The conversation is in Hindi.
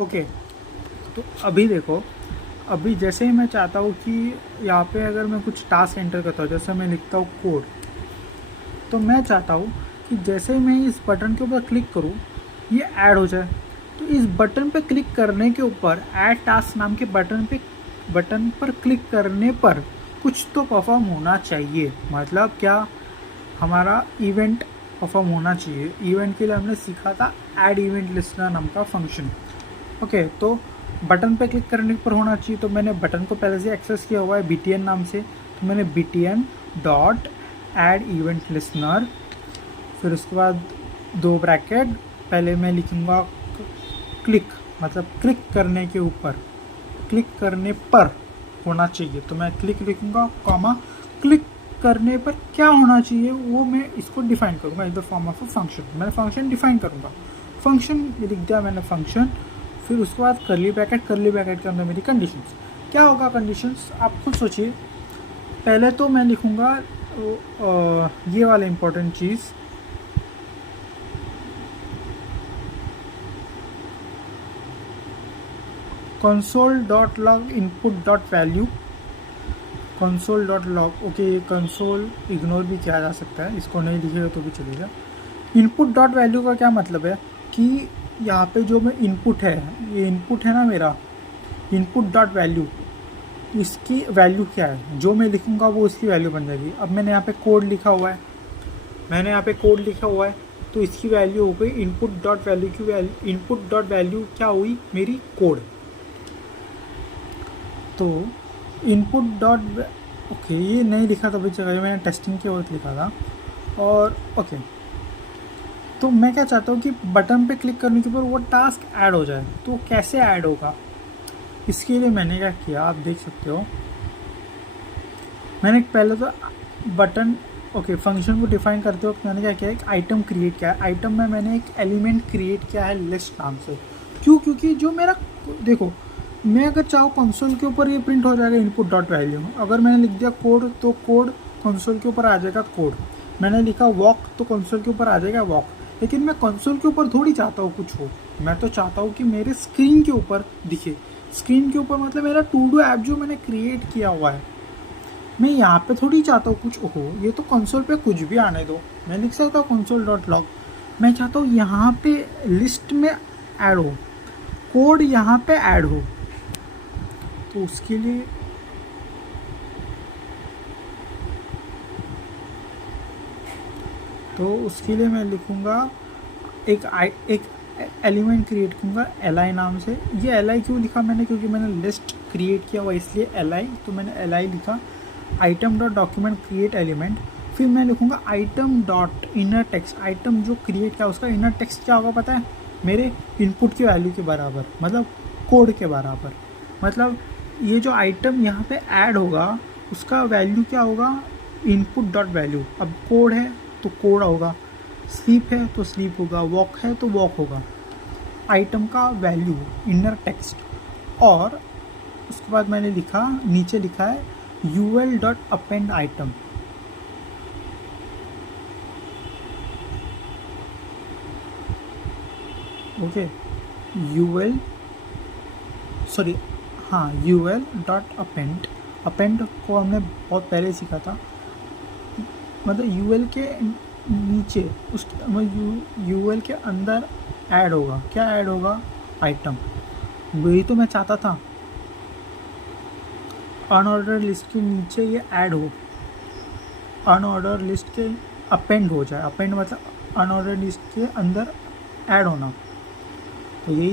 ओके, तो अभी देखो, अभी जैसे ही मैं चाहता हूँ कि यहाँ पे अगर मैं कुछ टास्क एंटर करता हूँ, जैसे मैं लिखता हूँ कोड, तो मैं चाहता हूँ कि जैसे ही मैं इस बटन के ऊपर क्लिक करूँ ये ऐड हो जाए। तो इस बटन पे क्लिक करने के ऊपर, ऐड टास्क नाम के बटन पर क्लिक करने पर कुछ तो परफॉर्म होना चाहिए। मतलब क्या, हमारा इवेंट परफॉर्म होना चाहिए। इवेंट के लिए हमने सीखा था ऐड इवेंट लिस्टनर नाम का फंक्शन। ओके, तो बटन पे क्लिक करने पर होना चाहिए, तो मैंने बटन को पहले से एक्सेस किया हुआ है btn नाम से, तो मैंने btn dot add event listener, फिर उसके बाद 2 ब्रैकेट, पहले मैं लिखूँगा क्लिक, मतलब क्लिक करने के ऊपर, क्लिक करने पर होना चाहिए, तो मैं क्लिक लिखूँगा, कॉमा क्लिक करने पर क्या होना चाहिए वो मैं इसको डिफाइन करूँगा in the form of a function. मैं फंक्शन डिफाइन करूँगा, फंक्शन लिख दिया मैंने फंक्शन, फिर उसके बाद कर्ली ब्रैकेट के अंदर मेरी कंडीशंस। क्या होगा कंडीशंस, आप खुद सोचिए। पहले तो मैं लिखूँगा ये वाला इम्पोर्टेंट चीज़, console.log input.value, console.log। ओके, ये कंसोल इग्नोर भी किया जा सकता है, इसको नहीं लिखेगा तो भी चलेगा। input.value का क्या मतलब है कि यहाँ पे जो मैं इनपुट है, ये इनपुट है ना मेरा, input.value, इसकी वैल्यू क्या है, जो मैं लिखूँगा वो इसकी वैल्यू बन जाएगी। अब मैंने यहाँ पे कोड लिखा हुआ है, तो इसकी वैल्यू हो गई input.value की वैल्यू। input.value क्या हुई, मेरी कोड। तो ओके, ये नहीं लिखा था भाई जगह, मैंने टेस्टिंग के वक्त लिखा था। और ओके, तो मैं क्या चाहता हूँ कि बटन पे क्लिक करने के ऊपर वो टास्क ऐड हो जाए। तो कैसे ऐड होगा, इसके लिए मैंने क्या किया आप देख सकते हो। मैंने पहले तो बटन, ओके, फंक्शन को डिफाइन करते वक्त मैंने क्या किया, एक आइटम क्रिएट किया है। आइटम में मैंने एक एलिमेंट क्रिएट किया है लिस्ट नाम से। क्यों, क्योंकि जो मेरा, देखो, मैं अगर चाहूँ कंसोल के ऊपर ये प्रिंट हो जाएगा input.value। अगर मैंने लिख दिया कोड, तो कोड कंसोल के ऊपर आ जाएगा कोड। मैंने लिखा वॉक, तो कंसोल के ऊपर आ जाएगा वॉक। लेकिन मैं कंसोल के ऊपर थोड़ी चाहता हूँ कुछ हो, मैं तो चाहता हूँ कि मेरे स्क्रीन के ऊपर दिखे। स्क्रीन के ऊपर मतलब मेरा टू डू ऐप जो मैंने क्रिएट किया हुआ है, मैं यहाँ पे थोड़ी चाहता हूँ कुछ हो। ये तो कंसोल पे कुछ भी आने दो, मैं लिख सकता हूँ console.log। मैं चाहता हूँ यहाँ पे लिस्ट में ऐड हो, कोड यहाँ पे ऐड हो। तो उसके लिए मैं लिखूँगा एक एलिमेंट क्रिएट करूँगा li नाम से। ये li क्यों लिखा मैंने, क्योंकि मैंने लिस्ट क्रिएट किया हुआ इसलिए li, तो मैंने li लिखा। Item dot document create element, फिर मैं लिखूँगा item dot inner text. Item जो क्रिएट किया उसका इनर टेक्स्ट क्या होगा पता है, मेरे इनपुट की वैल्यू के बराबर, मतलब कोड के बराबर। मतलब ये जो आइटम यहाँ पे ऐड होगा उसका वैल्यू क्या होगा, इनपुट डॉट वैल्यू। अब कोड है तो कोड होगा, स्लीप है तो स्लीप होगा, वॉक है तो वॉक होगा। आइटम का वैल्यू इनर टेक्स्ट। और उसके बाद मैंने लिखा, नीचे लिखा है ul dot append item. Okay, ul dot append को हमने बहुत पहले सीखा था। मतलब ul के नीचे, उस ul के अंदर ऐड होगा, क्या ऐड होगा, आइटम। वही तो मैं चाहता था, अनऑर्डर लिस्ट के नीचे ये ऐड हो, अनऑर्डर लिस्ट के अपेंड हो जाए। अपेंड मतलब अनऑर्डर लिस्ट के अंदर ऐड होना। तो यही